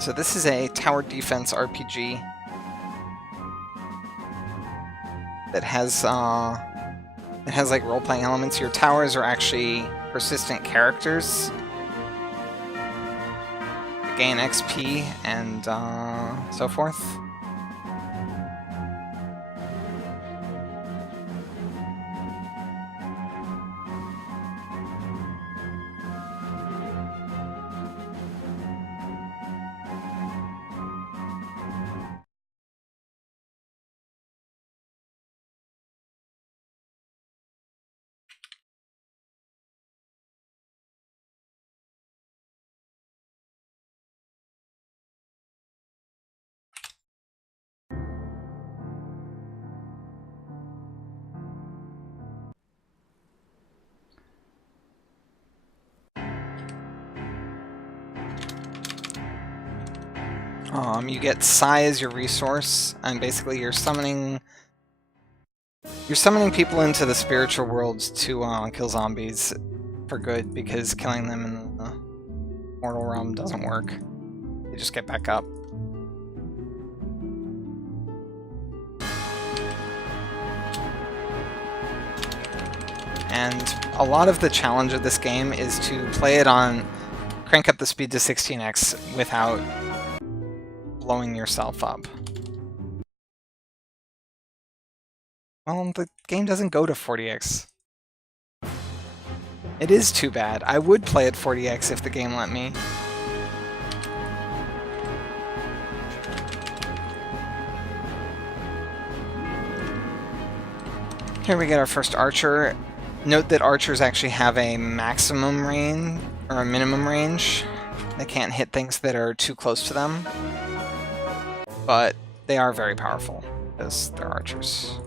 So this is a tower defense RPG that has like role-playing elements. Your towers are actually persistent characters that gain XP and so forth. You get Psi as your resource, and basically you're summoning people into the spiritual worlds to kill zombies for good, because killing them in the mortal realm doesn't work. They just get back up. And a lot of the challenge of this game is to play it on, crank up the speed to 16x without blowing yourself up. Well, the game doesn't go to 40x. It is too bad. I would play at 40x if the game let me. Here we get our first archer. Note that archers actually have a maximum range, or a minimum range. They can't hit things that are too close to them. But they are very powerful, because they're archers.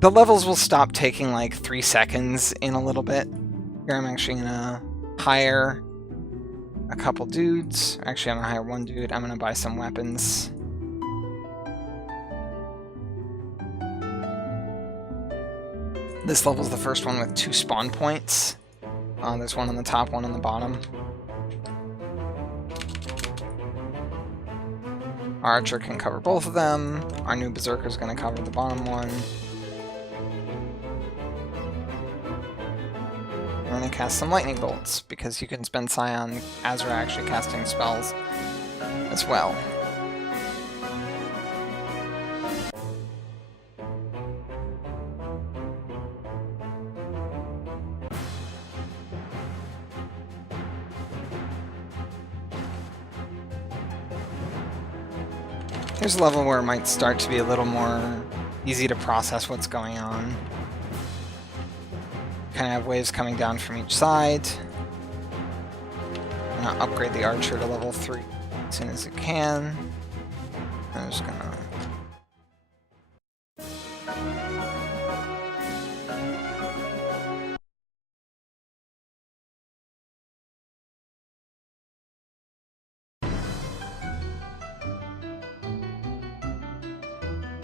The levels will stop taking like 3 seconds in a little bit. Here I'm actually gonna hire a couple dudes. Actually, I'm gonna hire one dude. I'm gonna buy some weapons. This level's the first one with 2 spawn points. There's one on the top, one on the bottom. Our archer can cover both of them. Our new berserker's gonna cover the bottom one. We're gonna cast some lightning bolts, because you can spend Psion as we're actually casting spells as well. Here's a level where it might start to be a little more easy to process what's going on. Kind of have waves coming down from each side. I'm gonna upgrade the archer to level 3 as soon as it can. I'm just gonna...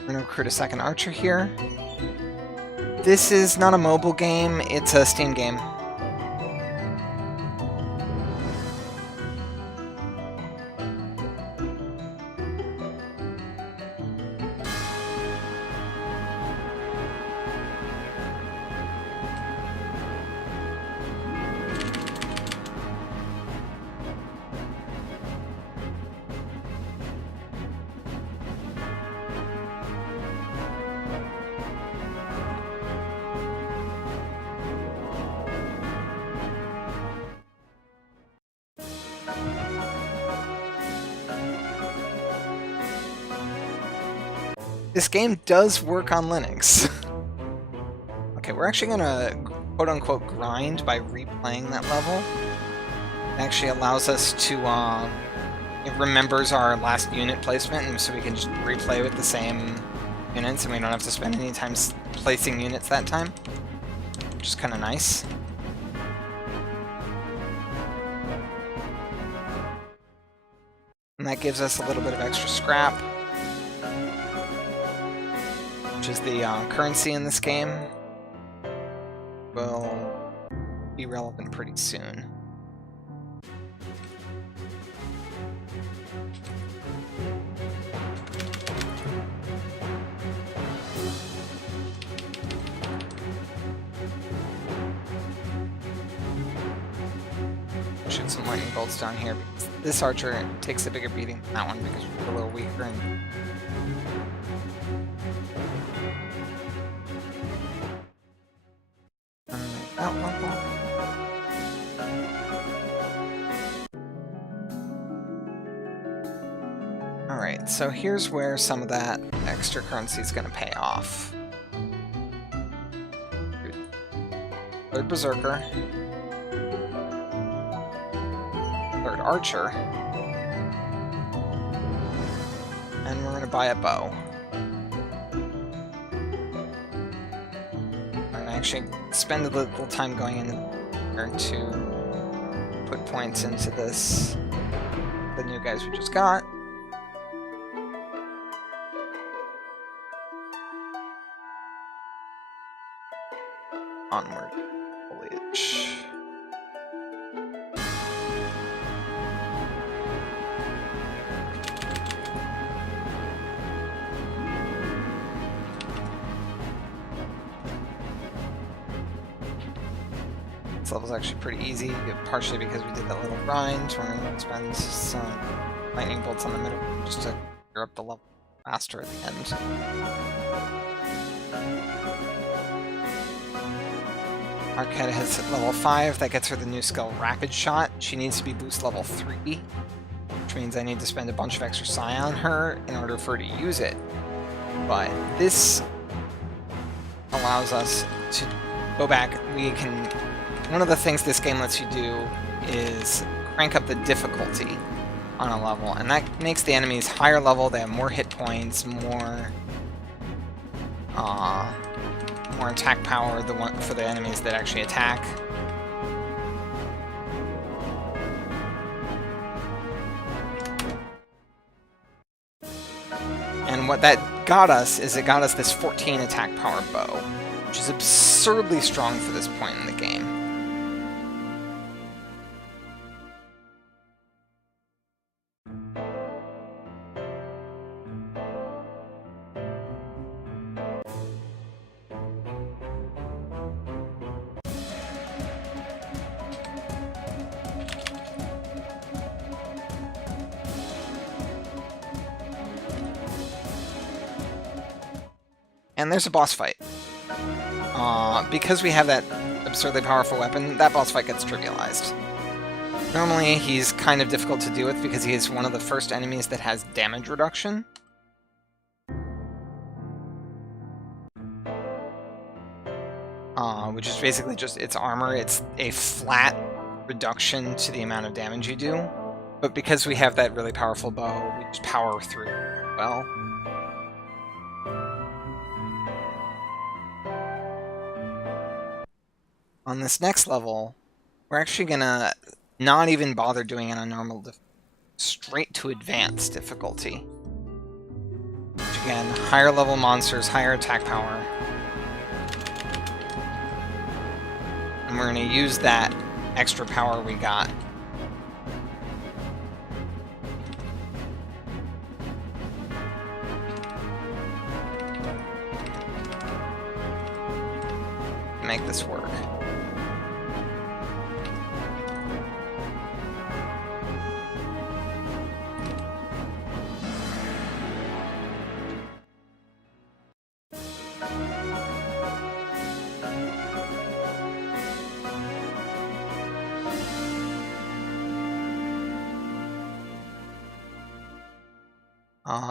I'm gonna recruit a second archer here. This is not a mobile game, it's a Steam game. This game does work on Linux. Okay, we're actually gonna quote-unquote grind by replaying that level. It actually allows us to, it remembers our last unit placement, and so we can just replay with the same units, and we don't have to spend any time placing units that time, which is kind of nice. And that gives us a little bit of extra scrap, which is the currency in this game. Will be relevant pretty soon. shoot some lightning bolts down here, because this archer takes a bigger beating than that one because we're a little weaker. And Alright, so here's where some of that extra currency is going to pay off. Third Berserker. Third Archer. And we're going to buy a bow. I'm going to actually spend a little time going in here to put points into this, the new guys we just got. Onward foliage. This level's actually pretty easy, partially because we did that little grind. We're going to spend some lightning bolts on the middle just to clear up the level faster at the end. Arquette hits at level 5, that gets her the new skill Rapid Shot. She needs to be boost level 3, which means I need to spend a bunch of extra Psi on her in order for her to use it. But this allows us to go back. One of the things this game lets you do is crank up the difficulty on a level, and that makes the enemies higher level, they have more hit points, more attack power for the enemies that actually attack. And what that got us is it got us this 14 attack power bow, which is absurdly strong for this point in the game. And there's a boss fight. Because we have that absurdly powerful weapon, that boss fight gets trivialized. Normally, he's kind of difficult to deal with because he is one of the first enemies that has damage reduction. Which is basically just its armor. It's a flat reduction to the amount of damage you do. But because we have that really powerful bow, we just power through well. On this next level, we're actually gonna not even bother doing it on normal, straight to advanced difficulty. Which again, higher level monsters, higher attack power. And we're gonna use that extra power we got. Make this work.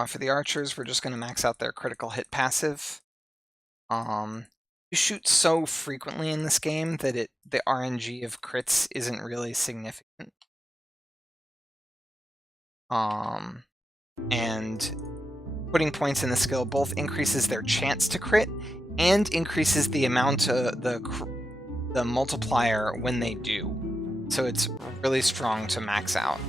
For the archers, we're just going to max out their critical hit passive. You shoot so frequently in this game that the RNG of crits isn't really significant. And putting points in the skill both increases their chance to crit and increases the amount of the multiplier when they do. So it's really strong to max out.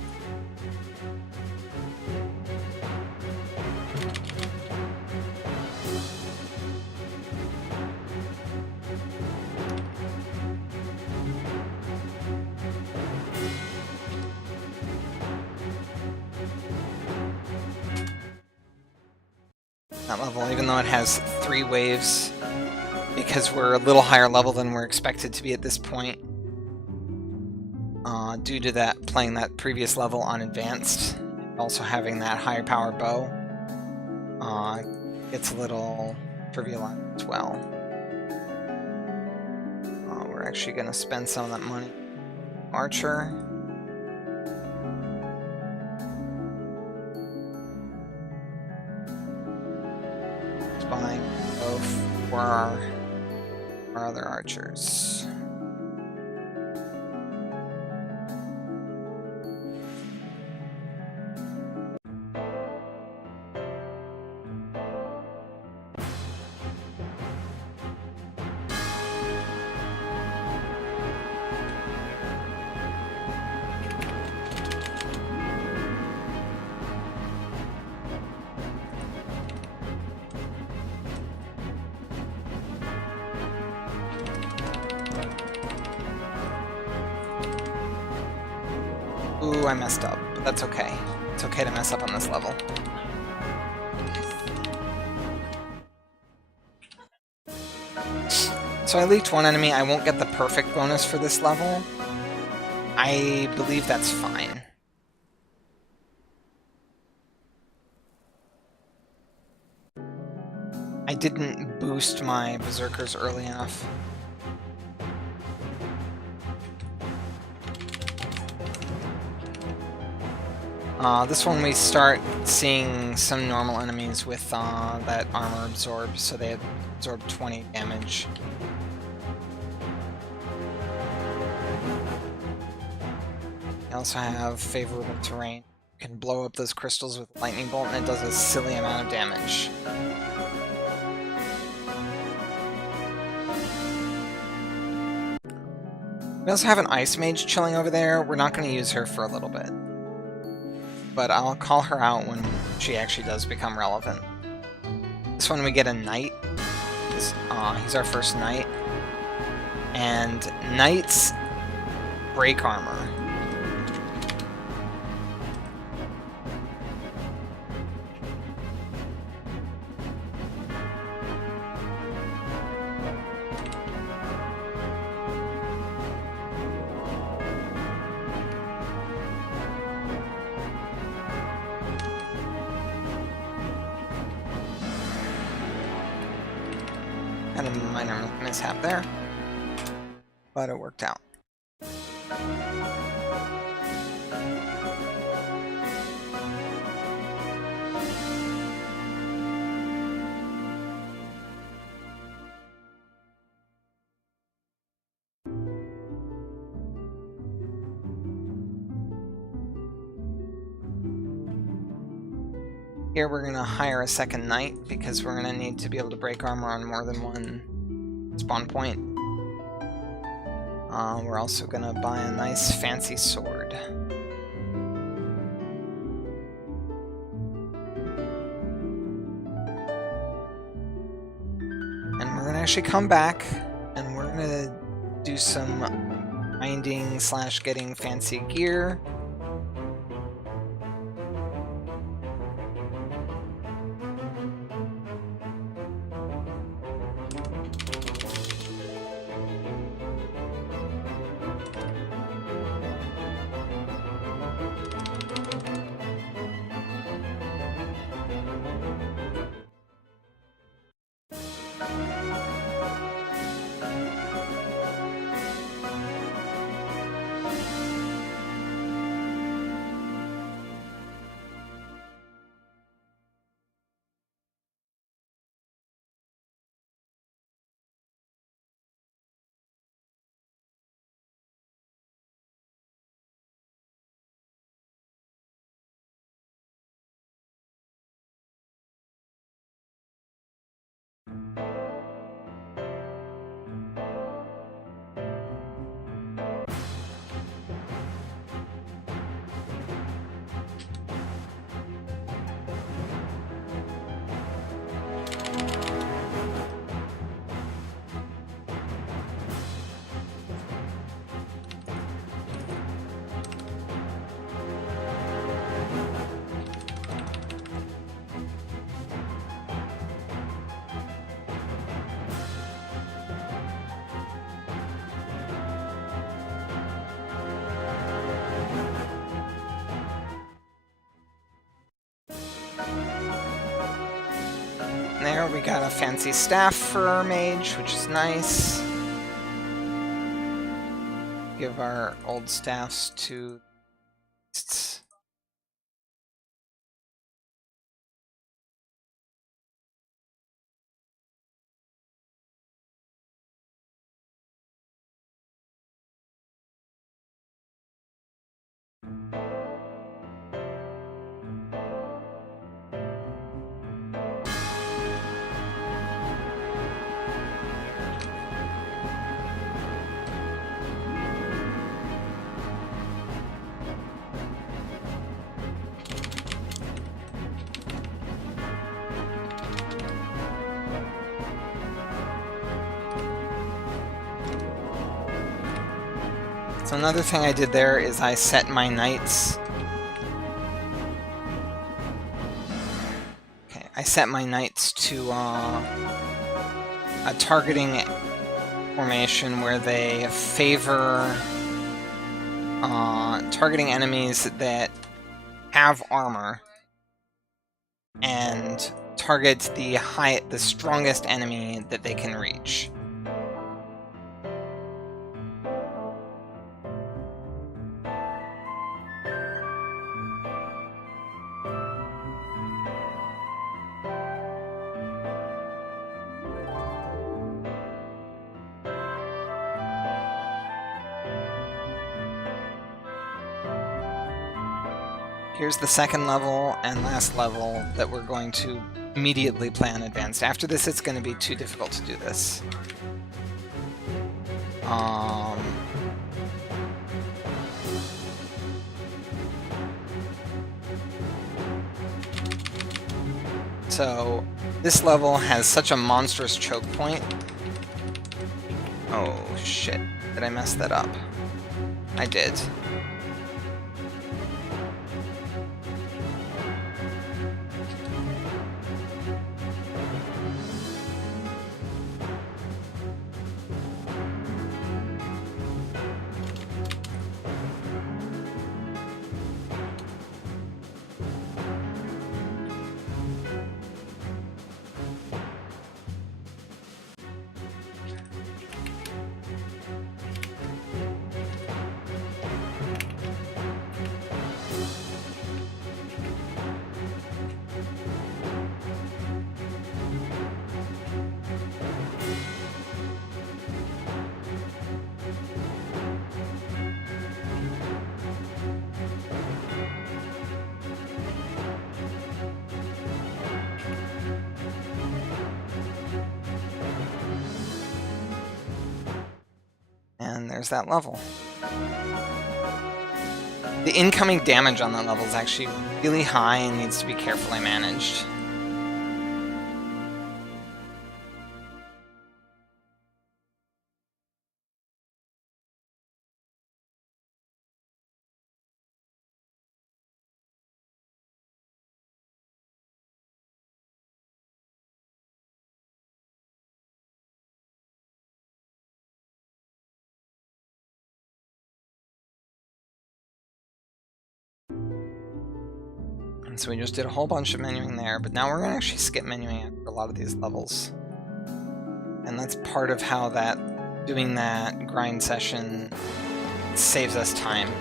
That level, even though it has 3 waves, because we're a little higher level than we're expected to be at this point, due to that playing that previous level on advanced, also having that higher power bow, gets a little trivialized as well. We're actually going to spend some of that money. Archer. Buying both for our other archers. Ooh, I messed up, but that's okay. It's okay to mess up on this level. So I leaked one enemy. I won't get the perfect bonus for this level. I believe that's fine. I didn't boost my berserkers early enough. This one we start seeing some normal enemies with that armor absorb, so they absorb 20 damage. They also have favorable terrain. You can blow up those crystals with lightning bolt and it does a silly amount of damage. We also have an ice mage chilling over there. We're not going to use her for a little bit, but I'll call her out when she actually does become relevant. This one we get a knight. He's our first knight. And knights break armor. Kind of a minor mishap there, but it worked out. Here we're going to hire a second knight because we're going to need to be able to break armor on more than one spawn point. We're also going to buy a nice fancy sword. And we're going to actually come back and we're going to do some grinding / getting fancy gear. there. We got a fancy staff for our mage, which is nice. Give our old staffs to... So another thing I did there is I set my knights. Okay, I set my knights to a targeting formation where they favor targeting enemies that have armor and target the strongest enemy that they can reach. Here's the second level and last level that we're going to immediately play on advanced. After this, it's going to be too difficult to do this. So this level has such a monstrous choke point. Oh shit, did I mess that up? I did. And there's that level. The incoming damage on that level is actually really high and needs to be carefully managed. So we just did a whole bunch of menuing there, but now we're going to actually skip menuing after a lot of these levels. And that's part of how doing that grind session saves us time.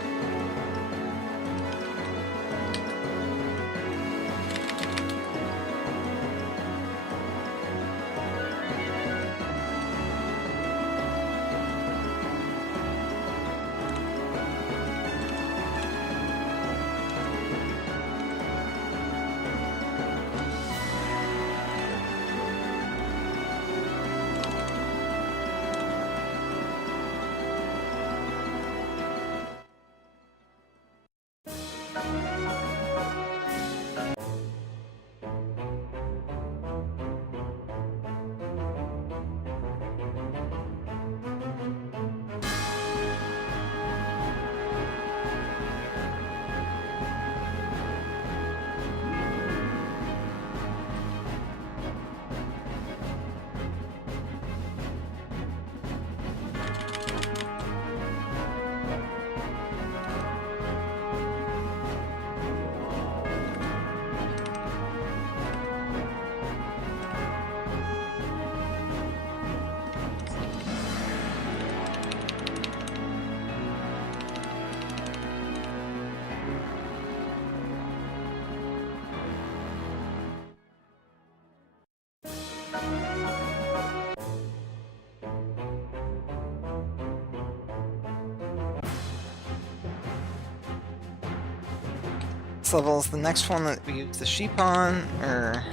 This level is the next one that we use the sheep on, or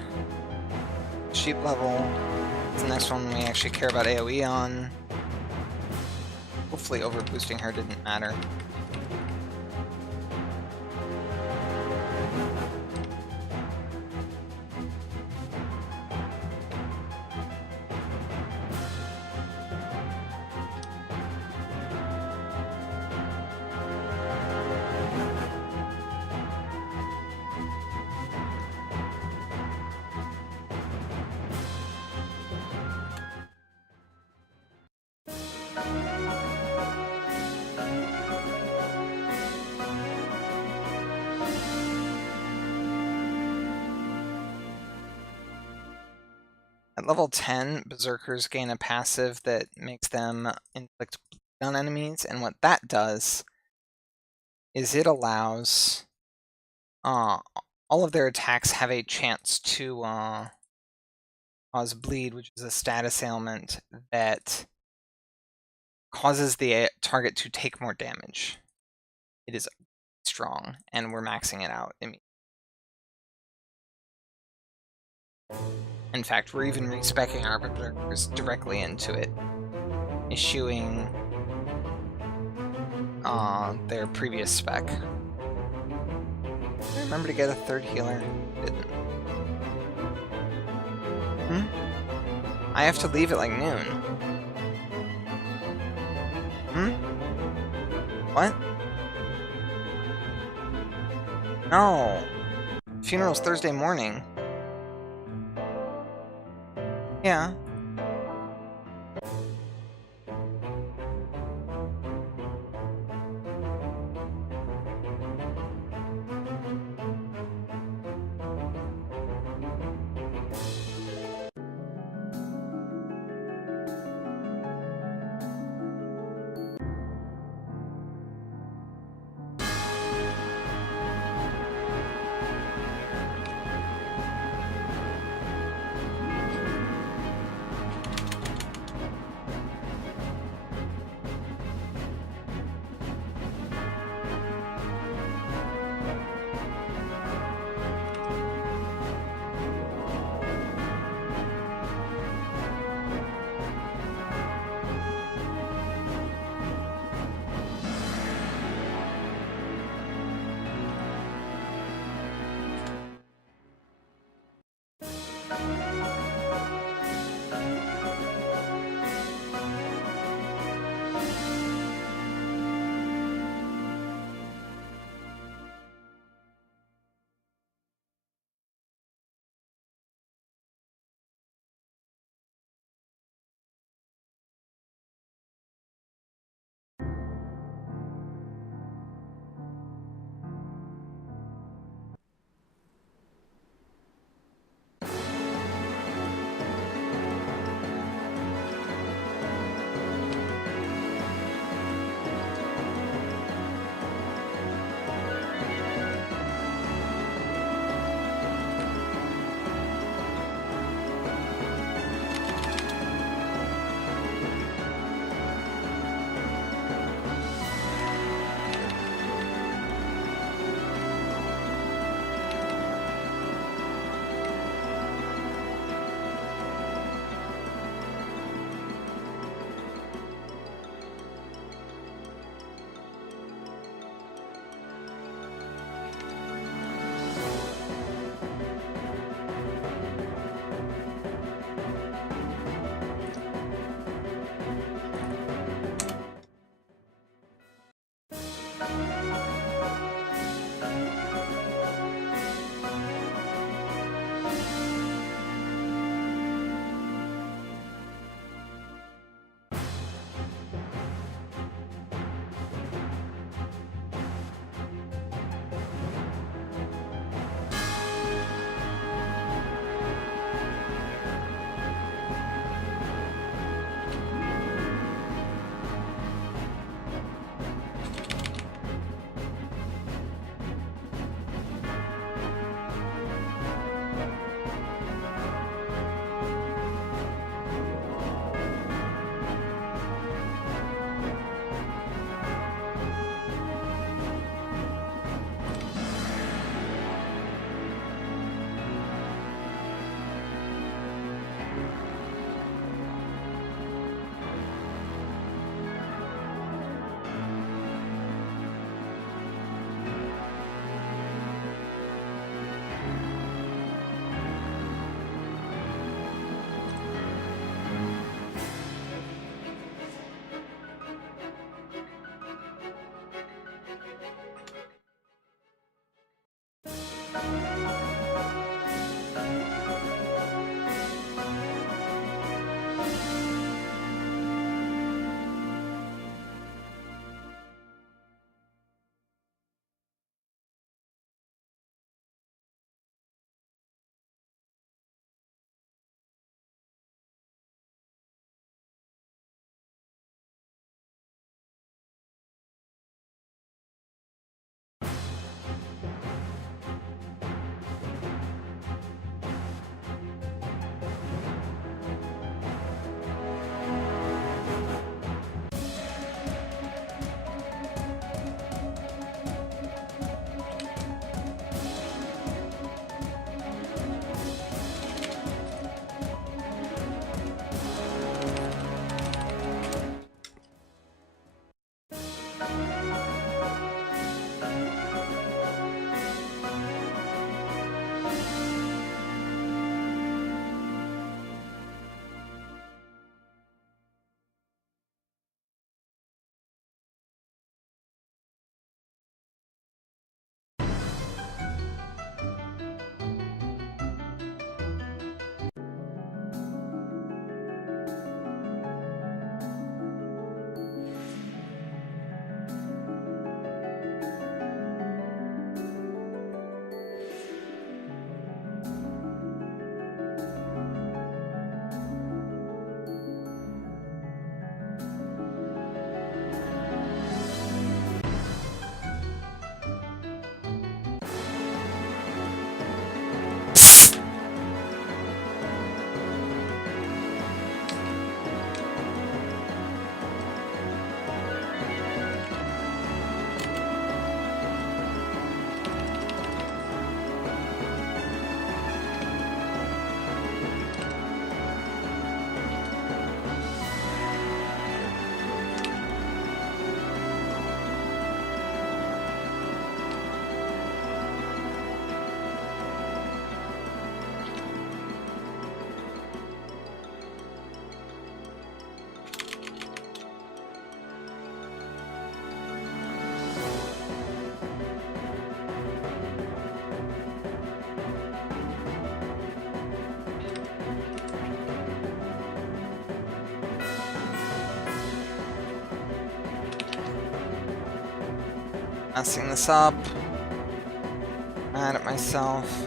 sheep level. It's the next one we actually care about AoE on. Hopefully overboosting her didn't matter. At level 10, Berserkers gain a passive that makes them inflict bleed on enemies, and what that does is it allows all of their attacks have a chance to cause bleed, which is a status ailment that causes the target to take more damage. It is strong, and we're maxing it out immediately. In fact, we're even respecking our Berserkers directly into it, issuing their previous spec. Did I remember to get a third healer? Didn't. I have to leave at like noon. What? No. Funeral's Thursday morning. Yeah. Messing this up. Mad at myself.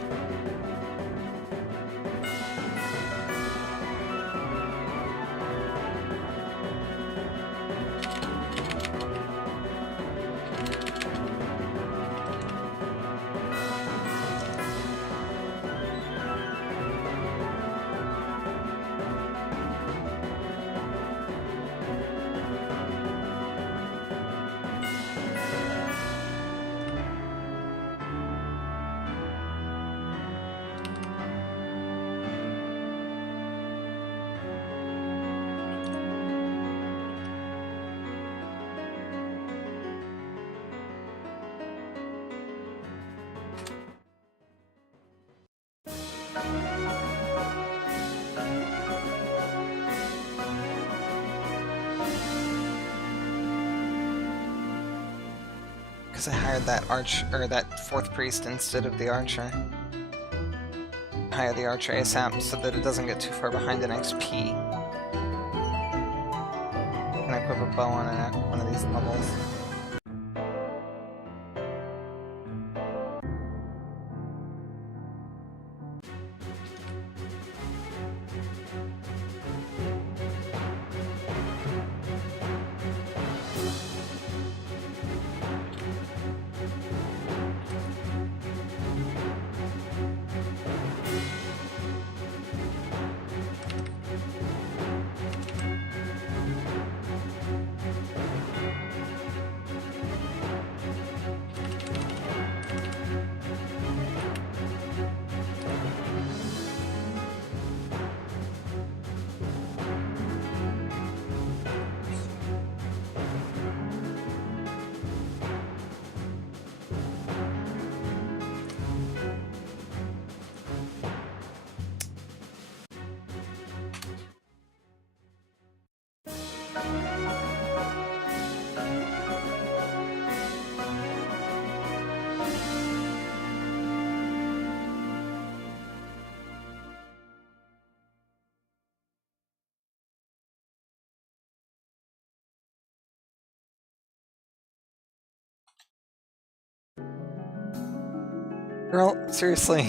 Because I hired that that fourth priest instead of the archer. Hire the archer ASAP so that it doesn't get too far behind in XP. Can I equip a bow on one of these levels? Girl, seriously.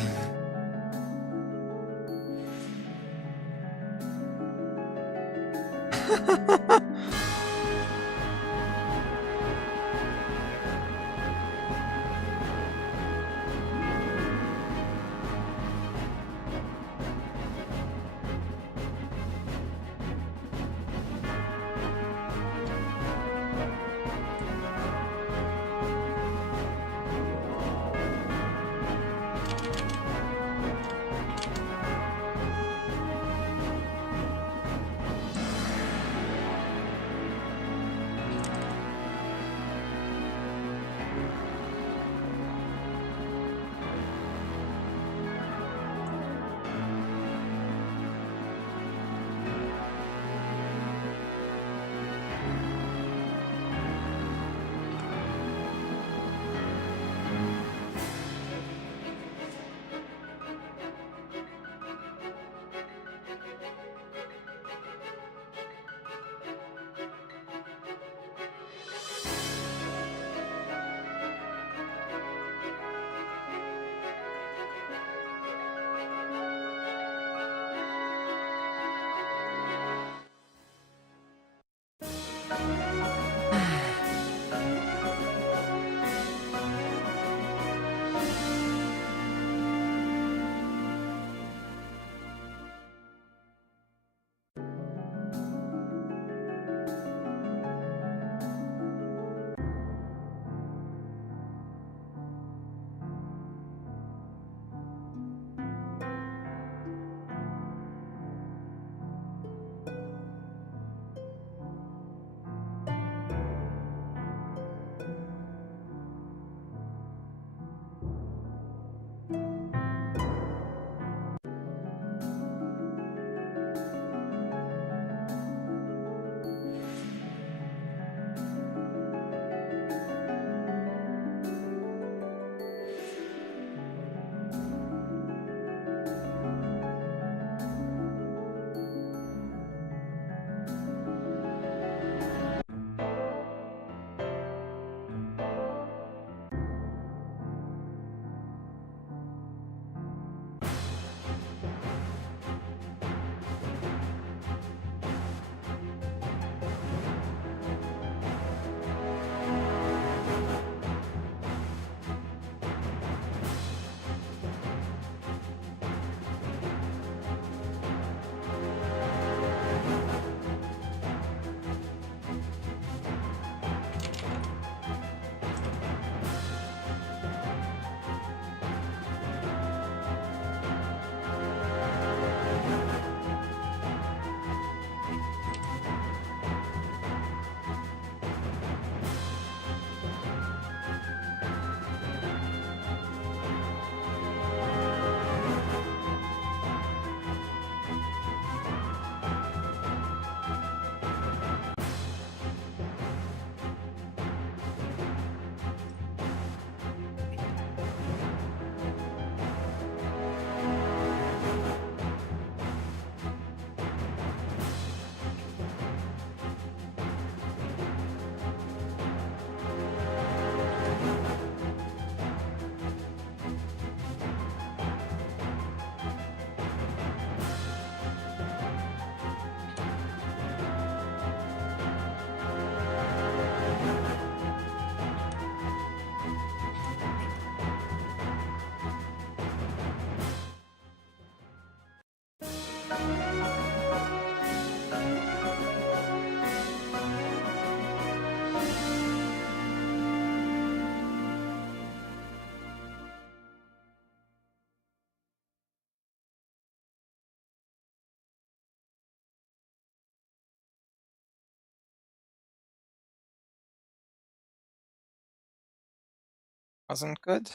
Wasn't good.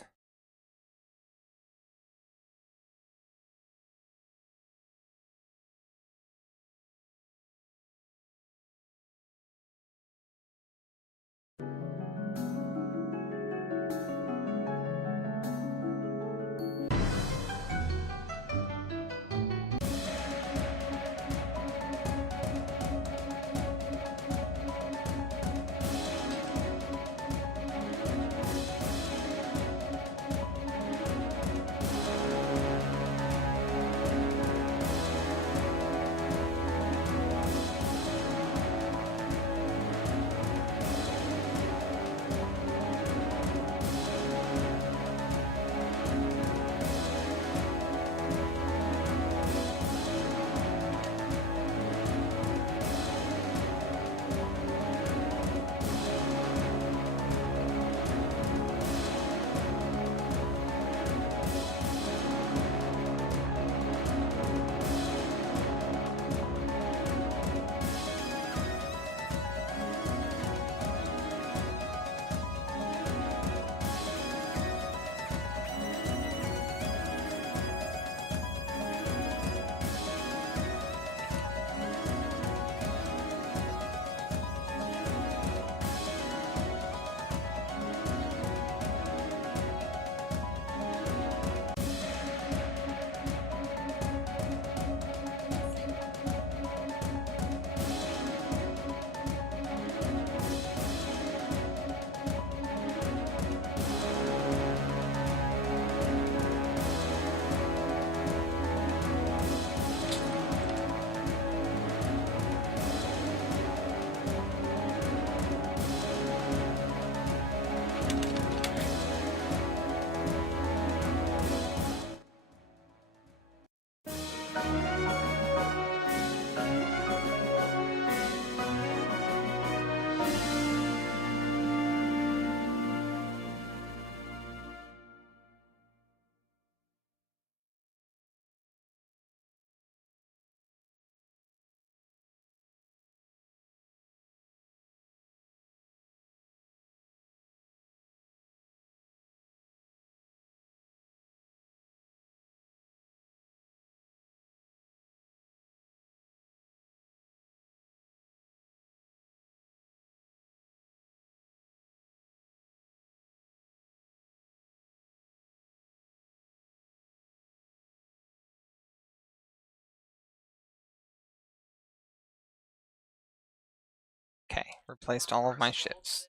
Okay, replaced all of my ships.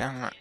Damn it.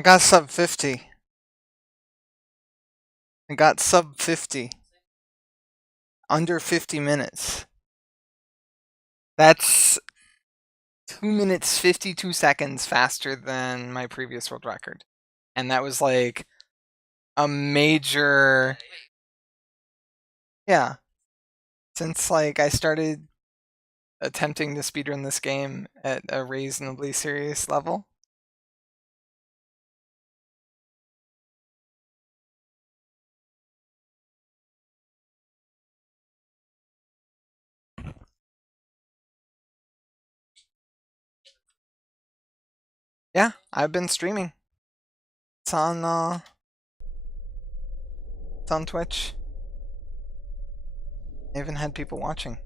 I got sub 50. I got sub 50. Under 50 minutes. That's 2 minutes 52 seconds faster than my previous world record. And that was like a major... Yeah. Since like I started attempting to speedrun this game at a reasonably serious level. Yeah, I've been streaming. It's on Twitch. I even had people watching.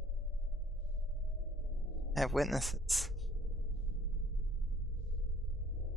I have witnesses.